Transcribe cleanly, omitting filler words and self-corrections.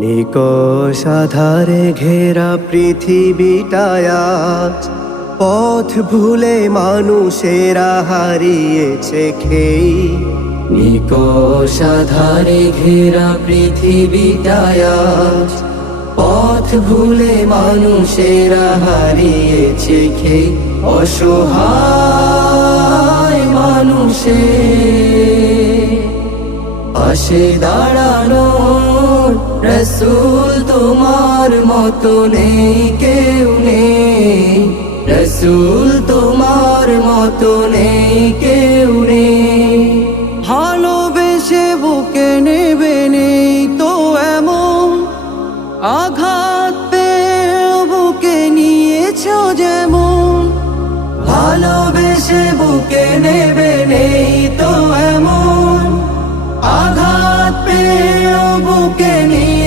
নিকষ আধারে ঘেরা পৃথিবীটায় আজ পথ ভুলে মানুষেরা হারিয়েছে খেই। নিকষ আধারে ঘেরা পৃথিবীটায় আজ পথ ভুলে মানুষেরা হারিয়েছে খেই। অসহায় মানুষের পাশে দাঁড়ানোর রসূল তোমার মতো নেই কেউ নেই, রসূল তোমার মতো নেই কেউ নেই। ভালোবেসে বুকে নেবে নেই তো এমন আঘাত পেয়ে বুকে নিয়েছো যেমন, ভালোবেসে বুকে নেবে